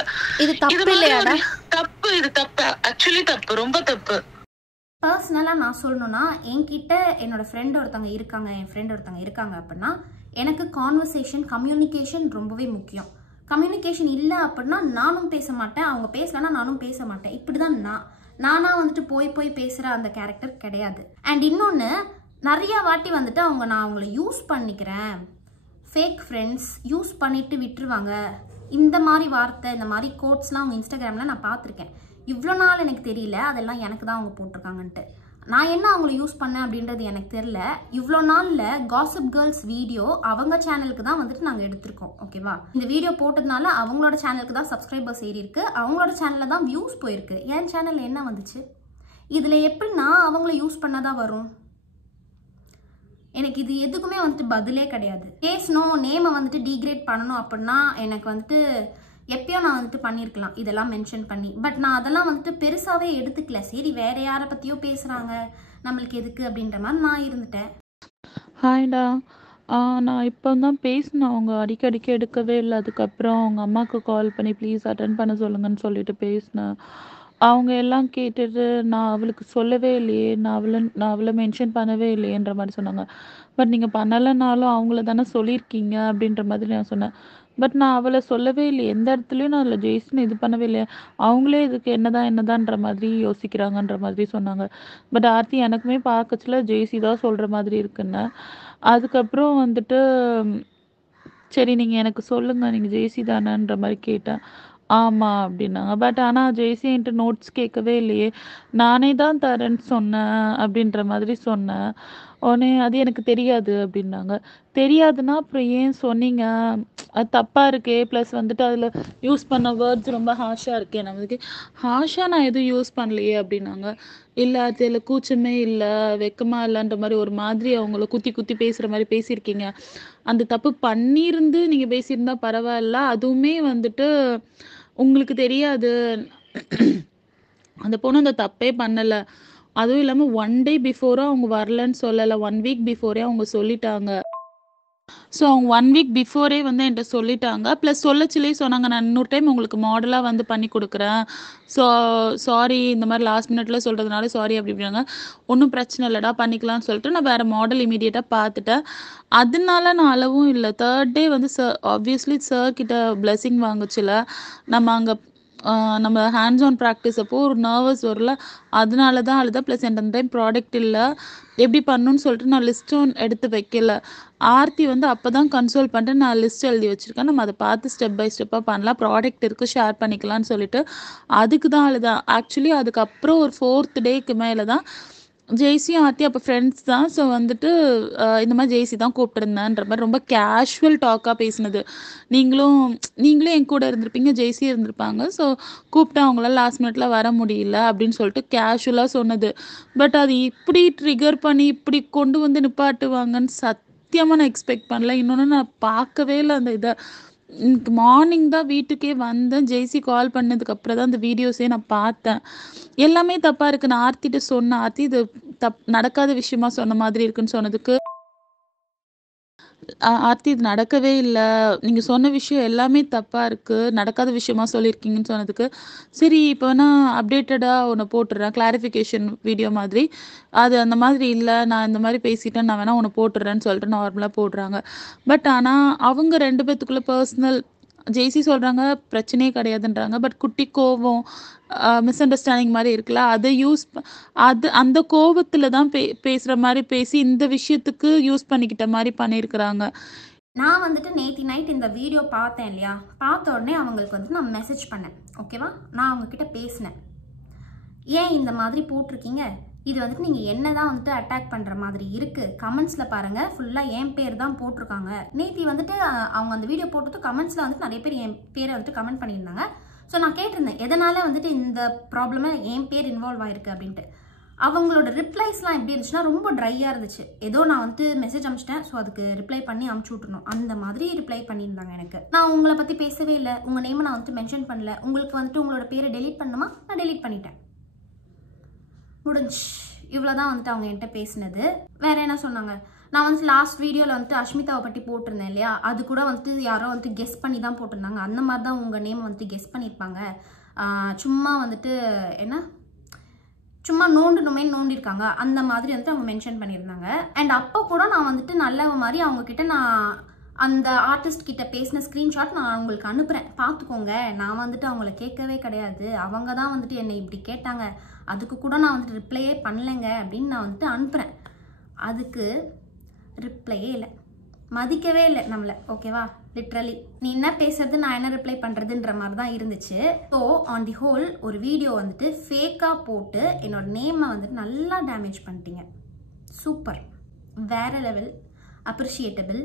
இது தப்பு இல்லையாடா? தப்பு, இது தப்பு, ஆக்சுவலி தப்பு, ரொம்ப தப்பு. பர்சனலாக நான் சொல்லணும்னா, என்கிட்ட என்னோட ஃப்ரெண்ட் ஒருத்தவங்க இருக்காங்க அப்படின்னா எனக்கு கான்வர்சேஷன், கம்யூனிகேஷன் ரொம்பவே முக்கியம். கம்யூனிகேஷன் இல்லை அப்படின்னா நானும் பேச மாட்டேன், அவங்க பேசலைன்னா நானும் பேச மாட்டேன். இப்படி தான் நானாக வந்துட்டு போய் பேசுகிற அந்த கேரக்டர் கிடையாது. அண்ட் இன்னொன்று, நிறையா வாட்டி வந்துட்டு நான் அவங்கள யூஸ் பண்ணிக்கிறேன், ஃபேக் ஃப்ரெண்ட்ஸ் யூஸ் பண்ணிவிட்டு விட்டுருவாங்க, இந்த மாதிரி வார்த்தை, இந்த மாதிரி கோட்ஸ்லாம் அவங்க இன்ஸ்டாகிராமில் நான் பார்த்துருக்கேன். இவ்வளோ நாள் எனக்கு தெரியல அதெல்லாம் எனக்கு தான் அவங்க போட்டிருக்காங்கன்ட்டு. நான் என்ன அவங்கள யூஸ் பண்ணேன் அப்படின்றது எனக்கு தெரியல. இவ்வளோ நாளில் காசிப் கேர்ள்ஸ் வீடியோ அவங்க சேனலுக்கு தான் வந்துட்டு நாங்கள் எடுத்திருக்கோம். ஓகேவா, இந்த வீடியோ போட்டதுனால அவங்களோட சேனலுக்கு தான் சப்ஸ்கிரைபர்ஸ் ஏறி இருக்கு, அவங்களோட சேனலில் தான் வியூஸ் போயிருக்கு. என் சேனலில் என்ன வந்துச்சு? இதில் எப்படின்னா அவங்கள யூஸ் பண்ணாதான் வரும். எனக்கு இது எதுக்குமே வந்துட்டு பதிலே கிடையாது. பேசணும், நேமை வந்துட்டு டீக்ரேட் பண்ணணும் அப்படின்னா எனக்கு வந்துட்டு எப்பயோ நான் வந்துட்டு பண்ணியிருக்கலாம் இதெல்லாம் மென்ஷன் பண்ணி. பட் நான் அதெல்லாம் வந்துட்டு பெருசாகவே எடுத்துக்கல. சரி, வேற யாரை பற்றியோ பேசுகிறாங்க, நம்மளுக்கு எதுக்கு அப்படின்ற மாதிரி நான் இருந்துட்டேன். ஹாய்டா, நான் இப்போ தான் பேசினேன். அவங்க அடிக்கடிக்கு எடுக்கவே இல்லை. அதுக்கப்புறம் அவங்க அம்மாவுக்கு கால் பண்ணி ப்ளீஸ் அட்டன் பண்ண சொல்லுங்கன்னு சொல்லிட்டு பேசினேன். அவங்க எல்லாம் கேட்டுட்டு நான் அவளுக்கு சொல்லவே இல்லையே, நான் அவளை மென்ஷன் பண்ணவே இல்லையேன்ற மாதிரி சொன்னாங்க. பட் நீங்கள் பண்ணலைனாலும் அவங்கள தானே சொல்லியிருக்கீங்க அப்படின்ற மாதிரி நான் சொன்னேன். பட் நான் அவளை சொல்லவே இல்லை, எந்த இடத்துலையும் நான் அதில் ஜெய்ஸ்ன்னு இது பண்ணவே இல்லையே, அவங்களே இதுக்கு என்னதான்ற மாதிரி யோசிக்கிறாங்கன்ற மாதிரி சொன்னாங்க. பட் ஆர்த்தி எனக்குமே பார்க்கச்சில ஜெய்சி தான் சொல்கிற மாதிரி இருக்குன்னு. அதுக்கப்புறம் வந்துட்டு சரி நீங்கள் எனக்கு சொல்லுங்கள், நீங்கள் ஜெய்சி தானேன்ற மாதிரி கேட்டேன். ஆமாம் அப்படின்னாங்க. பட் ஆனால் ஜெய்சி என்கிட்ட நோட்ஸ் கேட்கவே இல்லையே, நானே தான் தரேன்னு சொன்னேன் அப்படின்ற மாதிரி சொன்னேன். உடனே அது எனக்கு தெரியாது அப்படின்னாங்க. தெரியாதுன்னா அப்புறம் ஏன் சொன்னீங்க, அது தப்பாக இருக்கே, ப்ளஸ் வந்துட்டு அதில் யூஸ் பண்ண வேர்ட்ஸ் ரொம்ப ஹாஷாக இருக்கே. நம்மளுக்கு ஹாஷாக நான் எதுவும் யூஸ் பண்ணலையே அப்படின்னாங்க. இல்லை அதில் கூச்சமே இல்லை, வெக்கமாக இல்லைன்ற மாதிரி ஒரு மாதிரி அவங்கள குத்தி பேசுகிற மாதிரி பேசியிருக்கீங்க. அந்த தப்பு பண்ணியிருந்து நீங்கள் பேசியிருந்தா பரவாயில்ல, அதுவுமே வந்துட்டு உங்களுக்கு தெரியாது, அந்த பொண்ணு அந்த தப்பே பண்ணலை. அதுவும் இல்லாமல் 1 day பிஃபோராக அவங்க வரலன்னு சொல்லலை, 1 week பிஃபோரே அவங்க சொல்லிட்டாங்க. ஸோ அவங்க 1 week பிஃபோரே வந்து என்கிட்ட சொல்லிட்டாங்க. ப்ளஸ் சொல்லச்சிலே சொன்னாங்க, நான் இன்னொரு டைம் உங்களுக்கு மாடலாக வந்து பண்ணி கொடுக்குறேன், ஸோ சாரி இந்த மாதிரி லாஸ்ட் மினிட்ல சொல்கிறதுனால சாரி அப்படின்னாங்க. ஒன்றும் பிரச்சனை இல்லைடா பண்ணிக்கலாம்னு சொல்லிட்டு நான் வேறு மாடல் இமீடியட்டாக பார்த்துட்டேன். அதனால நான் அளவும் இல்லை. 3rd day வந்து சார் ஆப்வியஸ்லி சார் கிட்ட பிளெஸிங் வாங்குச்சுல, நம்ம அங்கே நம்ம ஹேண்ட்ஸ் ஆன் ப்ராக்டிஸ் அப்போ ஒரு நர்வஸ் வரல, அதனால தான் அழுதா. ப்ளஸ் என் டைம் ப்ராடக்ட் இல்லை, எப்படி பண்ணணும்னு சொல்லிட்டு நான் லிஸ்ட்டும் எடுத்து வைக்கல. ஆர்த்தி வந்து அப்போ தான் கன்சோல் பண்ணிட்டு நான் லிஸ்ட் எழுதி வச்சுருக்கேன், நம்ம அதை பார்த்து ஸ்டெப் பை ஸ்டெப்பாக பண்ணலாம், ப்ராடக்ட் இருக்குது ஷேர் பண்ணிக்கலாம்னு சொல்லிட்டு அதுக்கு தான் அழுதான். ஆக்சுவலி அதுக்கப்புறம் ஒரு 4th டேக்கு மேலே தான் ஜெய்சியும் ஆர்த்தி அப்போ ஃப்ரெண்ட்ஸ் தான். ஸோ வந்துட்டு இந்த மாதிரி ஜெய்சி தான் கூப்பிட்டுருந்தேன்ற மாதிரி ரொம்ப கேஷுவல் டாக்காக பேசினது. நீங்களும் என் கூட இருந்திருப்பீங்க, ஜெய்சி இருந்திருப்பாங்க. ஸோ கூப்பிட்டு அவங்களால லாஸ்ட் மினிட்ல வர முடியல அப்படின்னு சொல்லிட்டு கேஷுவலாக சொன்னது. பட் அது இப்படி ட்ரிகர் பண்ணி இப்படி கொண்டு வந்து நிப்பாட்டுவாங்கன்னு சத்தியமாக நான் எக்ஸ்பெக்ட் பண்ணல. இன்னொன்று நான் பார்க்கவே இல்லை அந்த இதை. மார்னிங் தான் வீட்டுக்கே வந்தேன், ஜெய்சி கால் பண்ணதுக்கப்புறம் தான் அந்த வீடியோஸே நான் பார்த்தேன். எல்லாமே தப்பாக இருக்குது. நான் ஆர்த்திட்ட சொன்னேன், ஆர்த்தி இது நடக்காத விஷயமா சொன்ன மாதிரி இருக்குன்னு சொன்னதுக்கு, ஆர்த்தி இது நடக்கவே இல்லை, நீங்கள் சொன்ன விஷயம் எல்லாமே தப்பாக இருக்குது, நடக்காத விஷயமா சொல்லியிருக்கீங்கன்னு சொன்னதுக்கு, சரி இப்போ வேணால் அப்டேட்டடாக ஒன்று போட்டுடுறேன், கிளாரிஃபிகேஷன் வீடியோ மாதிரி, அது அந்த மாதிரி இல்லை, நான் இந்த மாதிரி பேசிட்டேன், நான் வேணால் ஒன்று போட்டுடுறேன்னு சொல்லிட்டு நார்மலாக போடுறாங்க. பட் ஆனால் அவங்க 2 பேத்துக்குள்ளே பர்சனல், ஜெய்சி சொல்கிறாங்க பிரச்சனையே கிடையாதுன்றாங்க. பட் குட்டி கோவம், மிஸ் அண்டர்ஸ்டாண்டிங் மாதிரி இருக்குல்ல, அதை அந்த கோபத்தில் தான் பேசுகிற மாதிரி பேசி இந்த விஷயத்துக்கு யூஸ் பண்ணிக்கிட்ட மாதிரி பண்ணியிருக்கிறாங்க. நான் வந்துட்டு நேற்று நைட் இந்த வீடியோ பார்த்தேன் இல்லையா, பார்த்த உடனே அவங்களுக்கு வந்து நான் மெசேஜ் பண்ணேன். ஓகேவா, நான் அவங்கக்கிட்ட பேசினேன், ஏன் இந்த மாதிரி போட்டிருக்கீங்க, இது வந்துட்டு நீங்கள் என்ன தான் வந்துட்டு அட்டாக் பண்ணுற மாதிரி இருக்குது, கமெண்ட்ஸில் பாருங்கள் ஃபுல்லாக என் பேர் தான் போட்டிருக்காங்க. நேற்று வந்துட்டு அவங்க அந்த வீடியோ போட்டது கமெண்ட்ஸில் வந்துட்டு நிறைய பேர் என் பேரை வந்துட்டு கமெண்ட் பண்ணியிருந்தாங்க. ஸோ நான் கேட்டிருந்தேன் எதனால் வந்துட்டு இந்த ப்ராப்ளமே என் பேர் இன்வால்வ் ஆகிருக்கு அப்படின்ட்டு. அவங்களோட ரிப்ளைஸ்லாம் எப்படி இருந்துச்சுன்னா ரொம்ப ட்ரையாக இருந்துச்சு. ஏதோ நான் வந்துட்டு மெசேஜ் அனுப்பிச்சிட்டேன், ஸோ அதுக்கு ரிப்ளை பண்ணி அனுப்பிச்சி விட்ருணும், அந்த மாதிரி ரிப்ளை பண்ணியிருந்தாங்க. எனக்கு நான் உங்களை பற்றி பேசவே இல்லை, உங்கள் நேமை நான் வந்துட்டு மென்ஷன் பண்ணல, உங்களுக்கு வந்துட்டு உங்களோட பேரை டெலீட் பண்ணணுமா, நான் டெலீட் பண்ணிட்டேன், முடிஞ்சு. இவ்வளோதான் வந்துட்டு அவங்க என்கிட்ட பேசினது. வேற என்ன சொன்னாங்க, நான் வந்துட்டு லாஸ்ட் வீடியோவில் வந்துட்டு அஷ்மிதாவை பற்றி போட்டிருந்தேன் இல்லையா, அது கூட வந்துட்டு யாரோ வந்துட்டு கெஸ் பண்ணி தான் போட்டிருந்தாங்க, அந்த மாதிரி தான் உங்கள் நேம் வந்துட்டு கெஸ் பண்ணியிருப்பாங்க, சும்மா வந்துட்டு என்ன சும்மா நோண்டிருக்காங்க, அந்த மாதிரி வந்துட்டு அவங்க மென்ஷன் பண்ணியிருந்தாங்க. அண்ட் அப்போ கூட நான் வந்துட்டு நல்லவ மாதிரி அவங்கக்கிட்ட நான் அந்த ஆர்டிஸ்ட் கிட்ட பேசின ஸ்க்ரீன்ஷாட் நான் உங்களுக்கு அனுப்புகிறேன், பார்த்துக்கோங்க. நான் வந்துட்டு அவங்கள கேட்கவே கிடையாது, அவங்க தான் வந்துட்டு என்னை இப்படி கேட்டாங்க, அதுக்கு கூட நான் வந்துட்டு ரிப்ளையே பண்ணலைங்க அப்படின்னு நான் வந்துட்டு அனுப்புகிறேன். அதுக்கு ரிப்ளையே இல்லை, மதிக்கவே இல்லை நம்மளை. ஓகேவா? லிட்ரலி நீ என்ன பேசுறது, நான் என்ன ரிப்ளை பண்ணுறதுன்ற மாதிரி தான் இருந்துச்சு. ஸோ ஆன் தி ஹோல் ஒரு வீடியோ வந்துட்டு ஃபேக்காக போட்டு என்னோட நேமை வந்துட்டு நல்லா டேமேஜ் பண்ணிட்டீங்க. சூப்பர், வேற லெவல், அப்ரிஷியேட்டபிள்.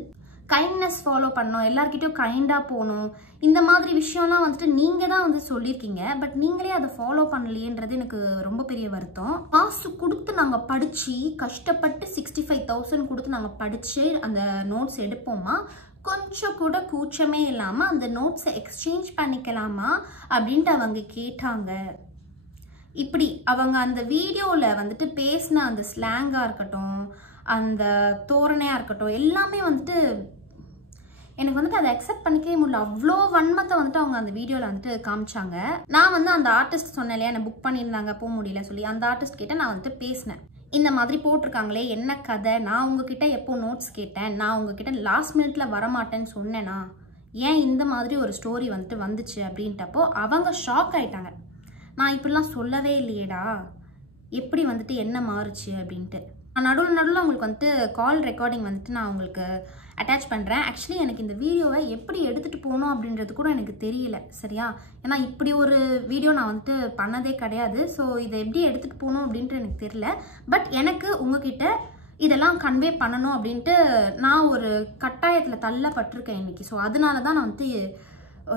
கைண்ட்னஸ் ஃபாலோ பண்ணோம், எல்லார்கிட்டையும் கைண்டாக போகணும், இந்த மாதிரி விஷயம்லாம் வந்துட்டு நீங்கள் தான் வந்து சொல்லியிருக்கீங்க. பட் நீங்களே அதை ஃபாலோ பண்ணலையேன்றது எனக்கு ரொம்ப பெரிய வருத்தம். காசு கொடுத்து நாங்கள் படித்து கஷ்டப்பட்டு 65,000 கொடுத்து நாங்கள் படித்து அந்த நோட்ஸ் எடுப்போமா, கொஞ்சம் கூட கூச்சமே இல்லாமல் அந்த நோட்ஸை எக்ஸ்சேஞ்ச் பண்ணிக்கலாமா அப்படின்ட்டு அவங்க கேட்டாங்க. இப்படி அவங்க அந்த வீடியோவில் வந்துட்டு பேசின அந்த ஸ்லாங்காக இருக்கட்டும், அந்த தோரணையாக இருக்கட்டும், எல்லாமே வந்துட்டு எனக்கு வந்துட்டு அதை அக்செப்ட் பண்ணிக்கவே முடியல. அவ்வளோ வன்மத்தை வந்துட்டு அவங்க அந்த வீடியோவில் வந்துட்டு காமிச்சாங்க. நான் வந்து அந்த ஆர்டிஸ்ட் சொன்னேன் இல்லையா, என்னை புக் பண்ணியிருந்தாங்க போக முடியல சொல்லி, அந்த ஆர்டிஸ்ட் கிட்ட நான் வந்துட்டு பேசினேன். இந்த மாதிரி போட்டிருக்காங்களே என்ன கதை, நான் உங்ககிட்ட எப்போ நோட்ஸ் கேட்டேன், நான் உங்ககிட்ட லாஸ்ட் மினிட்ல வரமாட்டேன்னு சொன்னேன்னா, ஏன் இந்த மாதிரி ஒரு ஸ்டோரி வந்துட்டு வந்துச்சு அப்படின்ட்டப்போ அவங்க ஷாக் ஆயிட்டாங்க. நான் இப்படிலாம் சொல்லவே இல்லையேடா, எப்படி வந்துட்டு என்ன மாறுச்சு அப்படின்ட்டு. நான் நடுவில் உங்களுக்கு வந்துட்டு கால் ரெக்கார்டிங் வந்துட்டு நான் உங்களுக்கு அட்டாச் பண்ணுறேன். ஆக்சுவலி எனக்கு இந்த வீடியோவை எப்படி எடுத்துகிட்டு போகணும் அப்படின்றது கூட எனக்கு தெரியல, சரியா? ஏன்னா இப்படி ஒரு வீடியோ நான் வந்துட்டு பண்ணதே கிடையாது. ஸோ இதை எப்படி எடுத்துகிட்டு போகணும் அப்படின்ட்டு எனக்கு தெரியல. பட் எனக்கு உங்ககிட்ட இதெல்லாம் கன்வே பண்ணணும் அப்படின்ட்டு நான் ஒரு கட்டாயத்தில் தள்ளப்பட்டிருக்கேன் இன்னைக்கு. ஸோ அதனால தான் நான் வந்துட்டு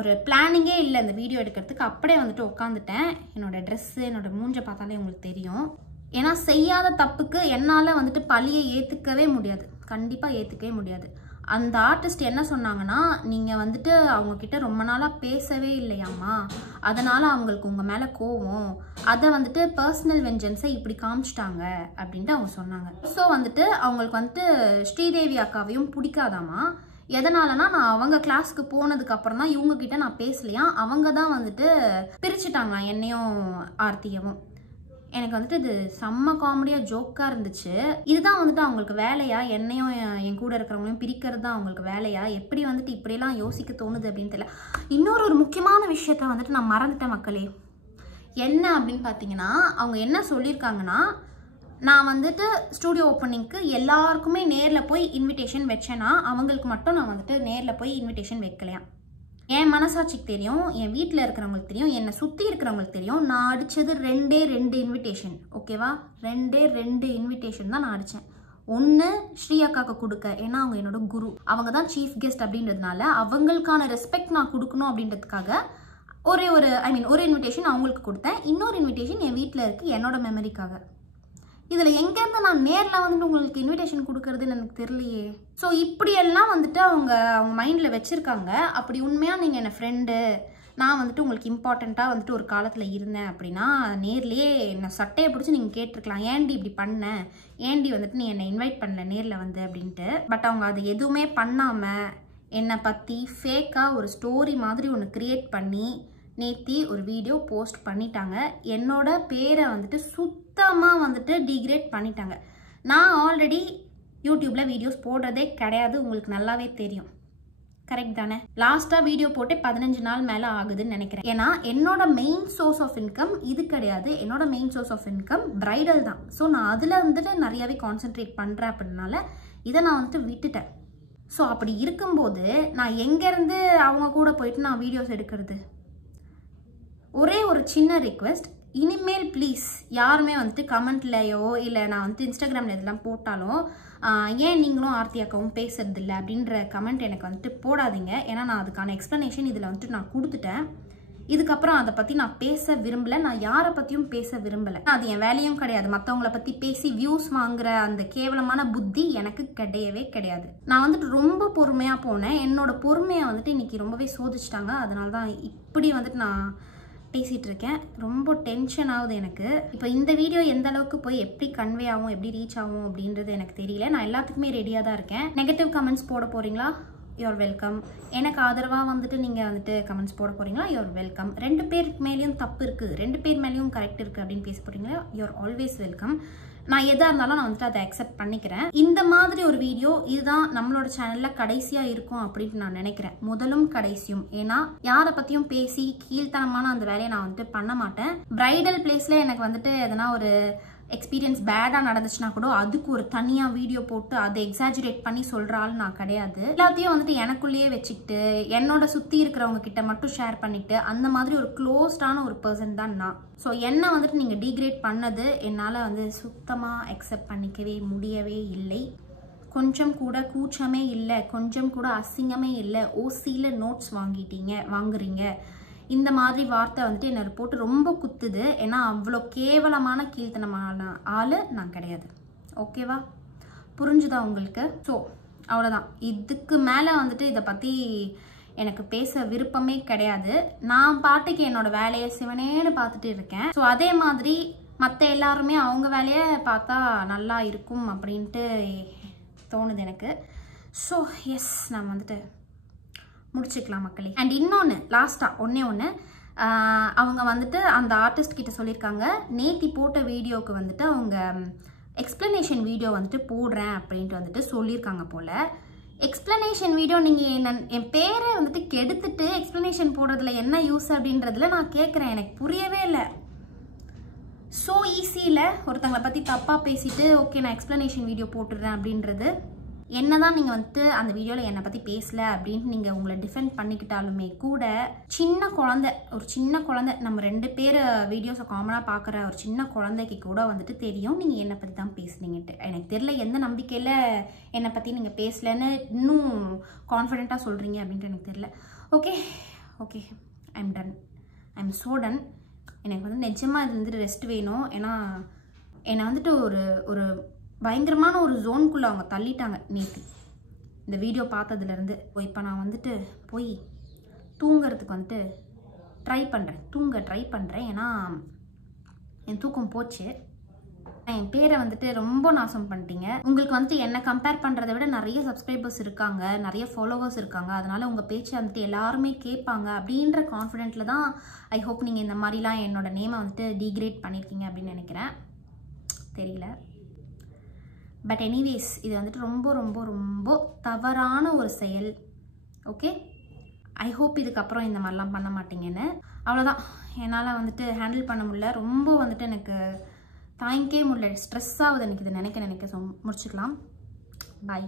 ஒரு பிளானிங்கே இல்லை இந்த வீடியோ எடுக்கிறதுக்கு. அப்படியே வந்துட்டு உட்காந்துட்டேன். என்னோடய ட்ரெஸ்ஸு, என்னோடய மூஞ்சை பார்த்தாலே உங்களுக்கு தெரியும். ஏன்னா செய்யாத தப்புக்கு என்னால் வந்துட்டு பழியை ஏற்றுக்கவே முடியாது, கண்டிப்பாக ஏற்றுக்கவே முடியாது. அந்த ஆர்டிஸ்ட் என்ன சொன்னாங்கன்னா, நீங்கள் வந்துட்டு அவங்கக்கிட்ட ரொம்ப நாளாக பேசவே இல்லையாம்மா, அதனால் அவங்களுக்கு உங்கள் மேலே கோவம், அதை வந்துட்டு பர்சனல் வெஞ்சன்ஸை இப்படி காமிச்சிட்டாங்க அப்படின்ட்டு அவங்க சொன்னாங்க. ஸோ வந்துட்டு அவங்களுக்கு வந்துட்டு ஸ்ரீதேவி அக்காவையும் பிடிக்காதாமா. எதனாலனா, நான் அவங்க கிளாஸ்க்கு போனதுக்கு அப்புறம் தான் இவங்ககிட்ட நான் பேசலையா, அவங்க தான் வந்துட்டு பிரிச்சுட்டாங்க என்னையும் ஆர்த்தியவும். எனக்கு வந்துட்டு இது செம்ம காமெடியாக ஜோக்காக இருந்துச்சு. இதுதான் வந்துட்டு அவங்களுக்கு வேலையா, என்னையும் என் கூட இருக்கிறவங்களையும் பிரிக்கிறது தான் அவங்களுக்கு வேலையா, எப்படி வந்துட்டு இப்படியெல்லாம் யோசிக்க தோணுது அப்படின்னு தெரியல. இன்னொரு முக்கியமான விஷயத்த வந்துட்டு நான் மறந்துட்டேன் மக்களே. என்ன அப்படின்னு பார்த்தீங்கன்னா, அவங்க என்ன சொல்லியிருக்காங்கன்னா, நான் வந்துட்டு ஸ்டூடியோ ஓப்பனிங்க்கு எல்லாருக்குமே நேரில் போய் இன்விடேஷன் வச்சேன்னா அவங்களுக்கு மட்டும் நான் வந்துட்டு நேரில் போய் இன்விடேஷன் வைக்கலையா. என் மனசாட்சிக்கு தெரியும், என் வீட்டில் இருக்கிறவங்களுக்கு தெரியும், என்னை சுற்றி இருக்கிறவங்களுக்கு தெரியும், நான் அடித்தது 2 இன்விடேஷன். ஓகேவா? 2 இன்விடேஷன் தான் நான் அடித்தேன். ஒன்று ஸ்ரீ அக்காவுக்கு கொடுக்க, ஏன்னா அவங்க என்னோட குரு, அவங்க தான் சீஃப் கெஸ்ட் அப்படின்றதுனால அவங்களுக்கான ரெஸ்பெக்ட் நான் கொடுக்கணும் அப்படின்றதுக்காக ஒரு இன்விடேஷன் அவங்களுக்கு கொடுத்தேன். இன்னொரு இன்விடேஷன் என் வீட்டில் இருக்குது, என்னோட மெமரிக்காக. இதில் எங்கேருந்து நான் நேரில் வந்துட்டு உங்களுக்கு இன்விடேஷன் கொடுக்கறதுன்னு எனக்கு தெரியலையே. ஸோ இப்படியெல்லாம் வந்துட்டு அவங்க மைண்டில் வச்சுருக்காங்க. அப்படி உண்மையாக நீங்கள் என்னை ஃப்ரெண்டு, நான் வந்துட்டு உங்களுக்கு இம்பார்ட்டண்ட்டாக வந்துட்டு ஒரு காலத்தில் இருந்தேன் அப்படின்னா நேர்லேயே என்னை சட்டையை பிடிச்சி நீங்கள் கேட்டிருக்கலாம், ஏன்டி இப்படி பண்ண, ஏன்டி வந்துட்டு நீ என்னை இன்வைட் பண்ணல நேரில் வந்து அப்படின்ட்டு. பட் அவங்க அது எதுவுமே பண்ணாமல் என்னை பற்றி ஃபேக்காக ஒரு ஸ்டோரி மாதிரி ஒன்று க்ரியேட் பண்ணி நேத்தி ஒரு வீடியோ போஸ்ட் பண்ணிட்டாங்க. என்னோட பேரை வந்துட்டு சுத்தமாக வந்துட்டு டிகிரேட் பண்ணிட்டாங்க. நான் ஆல்ரெடி யூடியூப்பில் வீடியோஸ் போடுறதே கிடையாது, உங்களுக்கு நல்லாவே தெரியும், கரெக்ட் தானே? லாஸ்ட்டாக வீடியோ போட்டு 15 நாள் மேலே ஆகுதுன்னு நினைக்கிறேன். ஏன்னா என்னோட மெயின் சோர்ஸ் ஆஃப் இன்கம் இது கிடையாது. என்னோட main source of income bridal தான். ஸோ நான் அதில் வந்துட்டு நிறையாவே கான்சென்ட்ரேட் பண்ணுறேன். அப்படின்னால இதை நான் வந்துட்டு விட்டுட்டேன். ஸோ அப்படி இருக்கும்போது நான் எங்கேருந்து அவங்க கூட போயிட்டு நான் வீடியோஸ் எடுக்கிறது? ஒரே ஒரு சின்ன ரிக்வெஸ்ட், இனிமேல் ப்ளீஸ் யாருமே வந்துட்டு கமெண்ட்லையோ இல்லை நான் வந்துட்டு இன்ஸ்டாகிராமில் இதெல்லாம் போட்டாலும் ஏன் நீங்களும் ஆர்த்தி அக்காவும் பேசுறதில்லை அப்படின்ற கமெண்ட் எனக்கு வந்துட்டு போடாதீங்க. ஏன்னா நான் அதுக்கான எக்ஸ்ப்ளனேஷன் இதில் வந்துட்டு நான் கொடுத்துட்டேன். இதுக்கப்புறம் அதை பற்றி நான் பேச விரும்பலை, நான் யாரை பற்றியும் பேச விரும்பலை. அது என் வேலையும் கிடையாது. மற்றவங்கள பற்றி பேசி வியூஸ் வாங்குற அந்த கேவலமான புத்தி எனக்கு கிடையவே கிடையாது. நான் வந்துட்டு ரொம்ப பொறுமையாக போனேன். என்னோட பொறுமையை வந்துட்டு இன்னைக்கு ரொம்பவே சோதிச்சிட்டாங்க. அதனால தான் இப்படி வந்துட்டு நான் பேசிகிட்டு இருக்கேன். ரொம்ப டென்ஷன் ஆகுது எனக்கு. இப்போ இந்த வீடியோ எந்த அளவுக்கு போய் எப்படி கன்வே ஆகும், எப்படி ரீச் ஆகும் அப்படின்றது எனக்கு தெரியல. நான் எல்லாத்துக்குமே ரெடியாக தான் இருக்கேன். நெகட்டிவ் கமெண்ட்ஸ் போட போகிறீங்களா? You're welcome. எனக்கு ஆதரவாக வந்துட்டு நீங்கள் வந்துட்டு கமெண்ட்ஸ் போட போகிறீங்களா? You're welcome. 2 பேருக்கு மேலேயும் தப்பு இருக்குது, 2 பேர் மேலேயும் கரெக்ட் இருக்குது அப்படின்னு பேச போகிறீங்களா? You're always welcome. நான் எதாக இருந்தாலும் நான் வந்துட்டு அதை அக்செப்ட் பண்ணிக்கிறேன். இந்த மாதிரி ஒரு வீடியோ இதுதான் நம்மளோட சேனலில் கடைசியாக இருக்கும் அப்படின்னு நான் நினைக்கிறேன், முதலும் கடைசியும். ஏன்னா யாரை பற்றியும் பேசி கீழ்த்தனமான அந்த வேலையை நான் வந்துட்டு பண்ண மாட்டேன். பிரைடல் பிளேஸில் எனக்கு வந்துட்டு எதனா ஒரு எக்ஸ்பீரியன்ஸ் பேடாக நடந்துச்சுன்னா கூட அதுக்கு ஒரு தனியாக வீடியோ போட்டு அதை எக்ஸாஜுரேட் பண்ணி சொல்கிற ஆள் நான் கிடையாது. எல்லாத்தையும் வந்துட்டு எனக்குள்ளேயே வச்சுக்கிட்டு என்னோட சுற்றி இருக்கிறவங்க கிட்ட மட்டும் ஷேர் பண்ணிட்டு அந்த மாதிரி ஒரு க்ளோஸ்டான ஒரு பர்சன் தான் நான். ஸோ என்னை வந்துட்டு நீங்கள் டீக்ரேட் பண்ணது என்னால் வந்து சுத்தமாக அக்செப்ட் பண்ணிக்கவே முடியவே இல்லை. கொஞ்சம் கூட கூச்சமே இல்லை, கொஞ்சம் கூட அசிங்கமே இல்லை. ஓசியில் நோட்ஸ் வாங்குறீங்க, இந்த மாதிரி வார்த்தை வந்துட்டு என்னை போட்டு ரொம்ப குத்துது. ஏன்னா அவ்வளோ கேவலமான கீழ்த்தனமான ஆள் நான் கிடையாது. ஓகேவா? புரிஞ்சுதா உங்களுக்கு? ஸோ அவ்வளோதான். இதுக்கு மேலே வந்துட்டு இதை பற்றி எனக்கு பேச விருப்பமே கிடையாது. நான் பாட்டுக்கு என்னோடய வேலையை சிவனேன்னு பார்த்துட்டு இருக்கேன். ஸோ அதே மாதிரி மற்ற எல்லாருமே அவங்க வேலையை பார்த்தா நல்லா இருக்கும் அப்படின்ட்டு தோணுது எனக்கு. ஸோ எஸ், நான் வந்துட்டு முடிச்சுக்கலாம் மக்களே. அண்ட் இன்னொன்று லாஸ்ட்டாக ஒன்று அவங்க வந்துட்டு அந்த ஆர்டிஸ்ட் கிட்ட சொல்லியிருக்காங்க, நேத்தி போட்ட வீடியோவுக்கு வந்துட்டு அவங்க எக்ஸ்ப்ளனேஷன் வீடியோ வந்துட்டு போடுறேன் அப்படின்ட்டு வந்துட்டு சொல்லியிருக்காங்க போல். எக்ஸ்ப்ளனேஷன் வீடியோ நீங்கள் என் பேரை வந்துட்டு கெடுத்துட்டு எக்ஸ்ப்ளனேஷன் போடுறதுல என்ன யூஸ் அப்படின்றதுல நான் கேட்குறேன். எனக்கு புரியவே இல்லை. ஸோ ஈஸியில் ஒருத்தங்களை பற்றி தப்பாக பேசிட்டு ஓகே நான் எக்ஸ்ப்ளனேஷன் வீடியோ போட்டுடுறேன் அப்படின்றது. என்ன தான் நீங்கள் வந்துட்டு அந்த வீடியோவில் என்னை பற்றி பேசலை அப்படின்ட்டு நீங்கள் உங்களை டிஃபெண்ட் பண்ணிக்கிட்டாலுமே கூட ஒரு சின்ன குழந்தை நம்ம 2 பேர் வீடியோஸை காமனாக பார்க்குற ஒரு சின்ன குழந்தைக்கு கூட வந்துட்டு தெரியும் நீங்கள் என்னை பற்றி தான் பேசுனீங்கட்டு. எனக்கு தெரியல எந்த நம்பிக்கையில் என்னை பற்றி நீங்கள் பேசலைன்னு இன்னும் கான்ஃபிடெண்ட்டாக சொல்கிறீங்க அப்படின்ட்டு எனக்கு தெரியல. Okay I am done. I am so done. எனக்கு வந்து நிஜமாக இது வந்துட்டு ரெஸ்ட் வேணும். ஏன்னா என்னை வந்துட்டு ஒரு பயங்கரமான ஒரு ஜோனுக்குள்ளே அவங்க தள்ளிட்டாங்க நேற்று இந்த வீடியோ பார்த்ததுலேருந்து. இப்போ நான் வந்துட்டு போய் தூங்கிறதுக்கு வந்துட்டு ட்ரை பண்ணுறேன். ஏன்னா என் தூக்கம் போச்சு. என் பேரை வந்துட்டு ரொம்ப நாசம் பண்ணிட்டீங்க. உங்களுக்கு வந்துட்டு என்னை கம்பேர் பண்ணுறதை விட நிறைய சப்ஸ்கிரைபர்ஸ் இருக்காங்க, நிறைய ஃபாலோவர்ஸ் இருக்காங்க. அதனால் உங்கள் பேச்சை வந்துட்டு எல்லாருமே கேட்பாங்க அப்படின்ற கான்ஃபிடென்ட்டில் தான் ஐ ஹோப் நீங்கள் இந்த மாதிரிலாம் என்னோடய நேமை வந்துட்டு டீக்ரேட் பண்ணியிருக்கீங்க அப்படின்னு நினைக்கிறேன். தெரியல. பட் எனிவேஸ் இது வந்துட்டு ரொம்ப ரொம்ப ரொம்ப தவறான ஒரு செயல். ஓகே, ஐ ஹோப் இதுக்கப்புறம் இந்த மாதிரிலாம் பண்ண மாட்டீங்கன்னு. அவ்வளோதான், என்னால் வந்துட்டு ஹேண்டில் பண்ண முடியல. ரொம்ப வந்துட்டு எனக்கு தாங்கிக்கவே முடியல. ஸ்ட்ரெஸ் ஆகுது எனக்கு இதை நினைக்க. ஸோ முடிச்சுக்கலாம். பாய்.